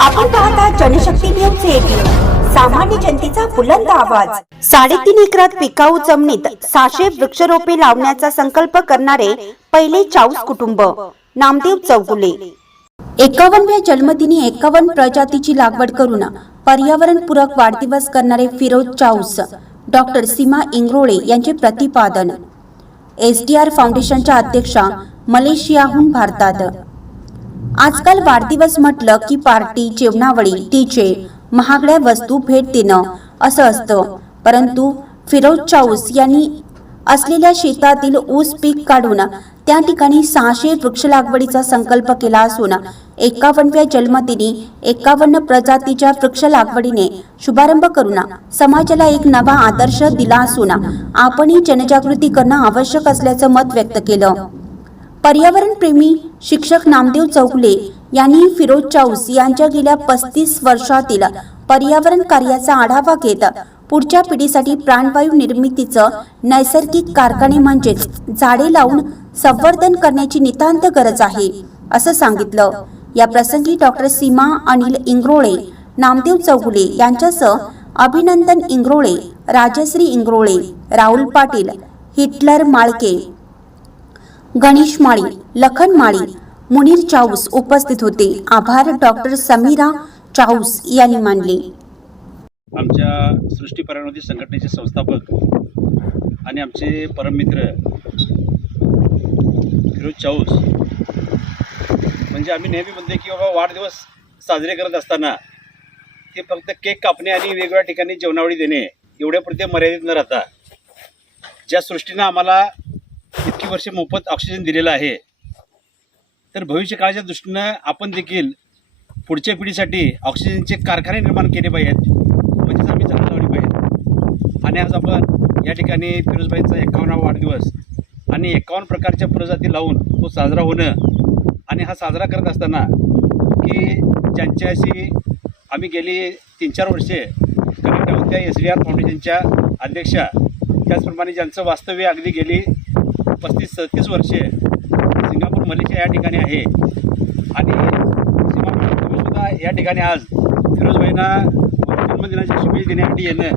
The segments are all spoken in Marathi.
आपण पाहता जनशक्ती न्यूज एटीन सामान्य जनतेचा बुलंद आवाज. साडेतीन एकरात पिकाऊ जमिनीत सहाशे वृक्षरोपे लावण्याचा संकल्प करणारे पहिले चाऊस कुटुंब नामदेव चौगुले. एकावन्नव्या जन्मदिनी एकावन्न प्रजातीची लागवड करून पर्यावरणपूरक वाढदिवस करणारे फिरोज चाऊस डॉक्टर सीमा इंग्रोळे यांचे प्रतिपादन. एस डी आर फाउंडेशनच्या अध्यक्षा मलेशियाहून भारतात. आजकाल वाढदिवस म्हटलं की पार्टी जेवणावळी टीचे महागड्या वस्तू भेट देणं असं असतं. परंतु फिरोज चाऊस यांनी असलेल्या शेतातील ऊस पीक काढून त्या ठिकाणी सहाशे वृक्ष लागवडीचा संकल्प केला असून एकावन्नव्या जन्मदिनी एकावन्न प्रजातीच्या वृक्ष लागवडीने शुभारंभ करून समाजाला एक नवा आदर्श दिला असून आपणही जनजागृती करणं आवश्यक असल्याचं मत व्यक्त केलं. पर्यावरण प्रेमी शिक्षक नामदेव चौगुले यांनी फिरोज चाऊस यांच्या गेल्या पस्तीस वर्षातील पर्यावरण कार्याचा आढावा घेत पुढच्या पिढीसाठी प्राणवायू निर्मितीचं नैसर्गिक कारखाने म्हणजेच झाडे लावून संवर्धन करण्याची नितांत गरज आहे असं सांगितलं. या प्रसंगी डॉक्टर सीमा अनिल इंग्रोळे नामदेव चौगुले यांच्यासह अभिनंदन इंग्रोळे राजश्री इंग्रोळे राहुल पाटील हिटलर माळके गणेश माळी लखन माळी मुनीर चाऊस उपस्थित होते. आभार डॉक्टर समीरा चाऊस यांनी मानले. आमच्या सृष्टी पर्यावरणातील संघटनेचे संस्थापक आणि आमचे परममित्र फिरोज चाऊस म्हणजे आम्ही नेहमी म्हणते की बाबा वाढदिवस साजरे करत असताना ते फक्त केक कापणे आणि वेगवेगळ्या ठिकाणी जेवणावळी देणे एवढ्यापुरते मर्यादित न राहता. ज्या सृष्टीनं आम्हाला वर्ष मोफत ऑक्सिजन दिलेलं आहे. तर भविष्य काळाच्या दृष्टीनं आपण देखील पुढच्या पिढीसाठी ऑक्सिजनचे कारखाने निर्माण केले पाहिजेत. म्हणजेच आम्ही झाडं लावली पाहिजेत. आणि आज आपण या ठिकाणी फिरोजबाईंचा एकावन्नावा वाढदिवस आणि एकावन्न प्रकारच्या प्रजाती लावून तो साजरा होणं आणि हा साजरा करत असताना की ज्यांच्याशी आम्ही गेली तीन चार वर्षे कनेक्ट होत्या एस डी आर फाउंडेशनच्या अध्यक्षा त्याचप्रमाणे ज्यांचं वास्तव्य अगदी गेली पस्तीस सदतीस वर्षे सिंगापूर मलेशिया या ठिकाणी आहे. आणि तुम्हीसुद्धा या ठिकाणी आज फिरोजबाईंना जन्मदिनाच्या शुभेच्छा देण्यासाठी येणं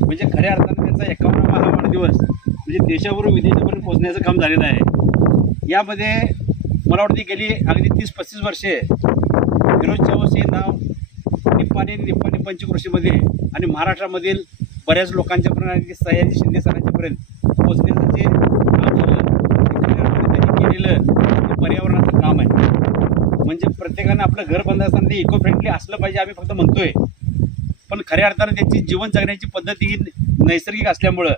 म्हणजे खऱ्या अर्थानं त्यांचा एकावन्नावा हा वाढदिवस म्हणजे देशावरून विदेशापर्यंत पोहोचण्याचं काम झालेलं आहे. यामध्ये मला वाटते गेली अगदी तीस पस्तीस वर्षे फिरोज चावस हे नाव निप्पाणी आणि निप्पाणी पंचकृषीमध्ये आणि महाराष्ट्रामधील बऱ्याच लोकांच्यापर्यंत आणि सयाजी शिंदे सरांच्यापर्यंत पोहोचण्याचं जे काम झालं ते खऱ्या अर्थानं त्यांनी केलेलं ते पर्यावरणाचं काम आहे. म्हणजे प्रत्येकानं आपलं घर बंद असताना ते इको फ्रेंडली असलं पाहिजे आम्ही फक्त म्हणतोय. पण खऱ्या अर्थानं त्यांची जीवन जगण्याची पद्धती ही नैसर्गिक असल्यामुळं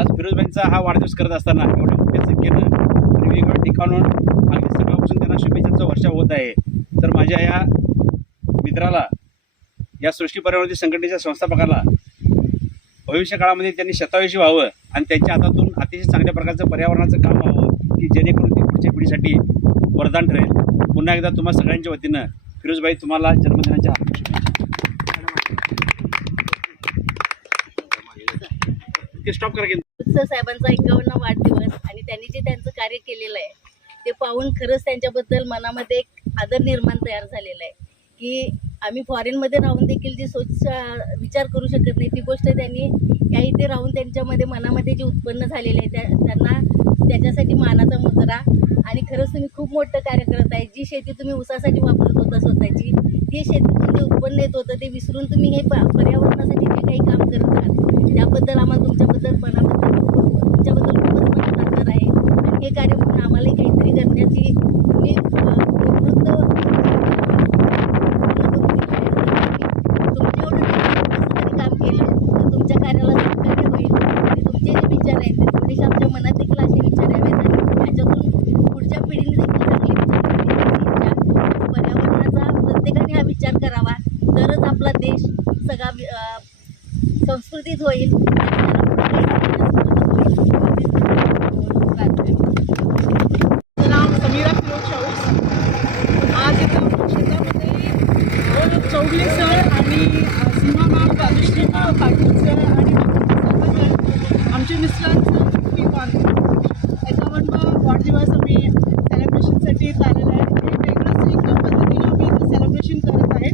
आज फिरोजबाईंचा हा वाढदिवस करत असताना एवढ्या मोठ्या संख्येनं आणि वेगवेगळ्या ठिकाणून अगदी सकाळपासून त्यांना शुभेच्छांचा वर्षा होत आहे. तर माझ्या या मित्राला या सृष्टी पर्यावरणातील संघटनेच्या संस्थापकाला भविष्य काळामध्ये त्यांनी शतायुषी व्हावं आणि त्यांच्या हातातून अतिशय चांगल्या प्रकारचं पर्यावरणाचं काम व्हावं. की जेणेकरून ती पुढच्या पिढीसाठी वरदान ठरेल. पुन्हा एकदा तुम्हा सगळ्यांच्या वतीनं फिरोजबाई तुम्हाला जन्मदिनाच्या ते स्टॉप करा साहेबांचा एकावन्न वाढदिवस आणि त्यांनी जे त्यांचं कार्य केलेलं आहे ते पाहून खरंच त्यांच्याबद्दल मनामध्ये एक आदर निर्माण तयार झालेला आहे. की आम्ही फॉरेनमध्ये राहून देखील जी सोच विचार करू शकत नाही ती गोष्ट त्यांनी या इथे राहून त्यांच्यामध्ये मनामध्ये जे उत्पन्न झालेले आहे त्या त्यांना त्याच्यासाठी मानाचा मुजरा. आणि खरंच तुम्ही खूप मोठं कार्य करत आहे. जी शेती तुम्ही ऊसासाठी वापरत होता स्वतःची ती शेतीतून जे म्हणजे उत्पन्न येत होतं. ते विसरून तुम्ही हे प- पर्यावरणासाठी जे काही काम करत आहात त्याबद्दल आम्हाला तुमच्याबद्दल मनाबद्दल तुमच्याबद्दल खूपच मनात आदर आहे. आणि हे कार्य म्हणून आम्हालाही काहीतरी करण्याची तुम्ही अ, प्रवृत्त तुमच्या एवढं असं जरी काम केलं तर तुमच्या कार्याला सहकार्य होईल आणि तुमचे जे विचार आहेत ते थोडेसे आमच्या मनात देखील असे विचार यावेत आणि त्याच्यातून पुढच्या पिढीने देखील चांगले विचार केले पर्यावरणाचा प्रत्येकाने हा विचार करावा तरच आपला देश सगळा वि- अ, संस्कृतीत होईल आणि त्याला पुढे काही करण्यास नाव समीरा फिरोज शाऊस आज इथं शेतामध्ये होईल. चौगले सर आणि अ, सीमा पाटील सर आणि आमच्या मिस्टरांचं फिफ्टी वन एकावन्न वाढदिवस आम्ही सेलिब्रेशनसाठी इथं आहे हे वेगळंच एक पद्धतीनं आम्ही इथं सेलिब्रेशन करत आहे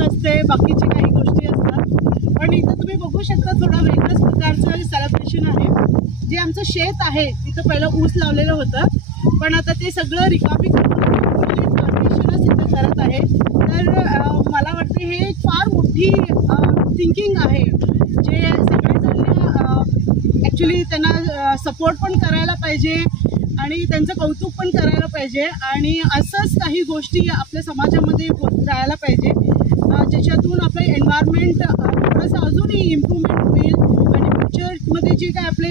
असते बाकीचे काही गोष्टी असतात पण इथं तुम्ही बघू शकता थोडं वेगळ्याच प्रकारचं सेलिब्रेशन आहे. जे आमचं शेत आहे तिथं पहिलं ऊस लावलेलं होतं. पण आता ते सगळं रिकामी करून इथं करत आहे. तर मला वाटते हे एक फार मोठी थिंकिंग आहे. जे सगळेजण ॲक्च्युली त्यांना सपोर्ट पण करायला पाहिजे आणि त्यांचं कौतुक पण करायला पाहिजे आणि असंच काही गोष्टी आपल्या समाजामध्ये होत राहायला पाहिजे. ज्याच्यातून आपलं एन्व्हायरमेंट थोडंसं अजूनही इम्प्रूव्हमेंट होईल आणि फ्युचरमध्ये जे काय आपले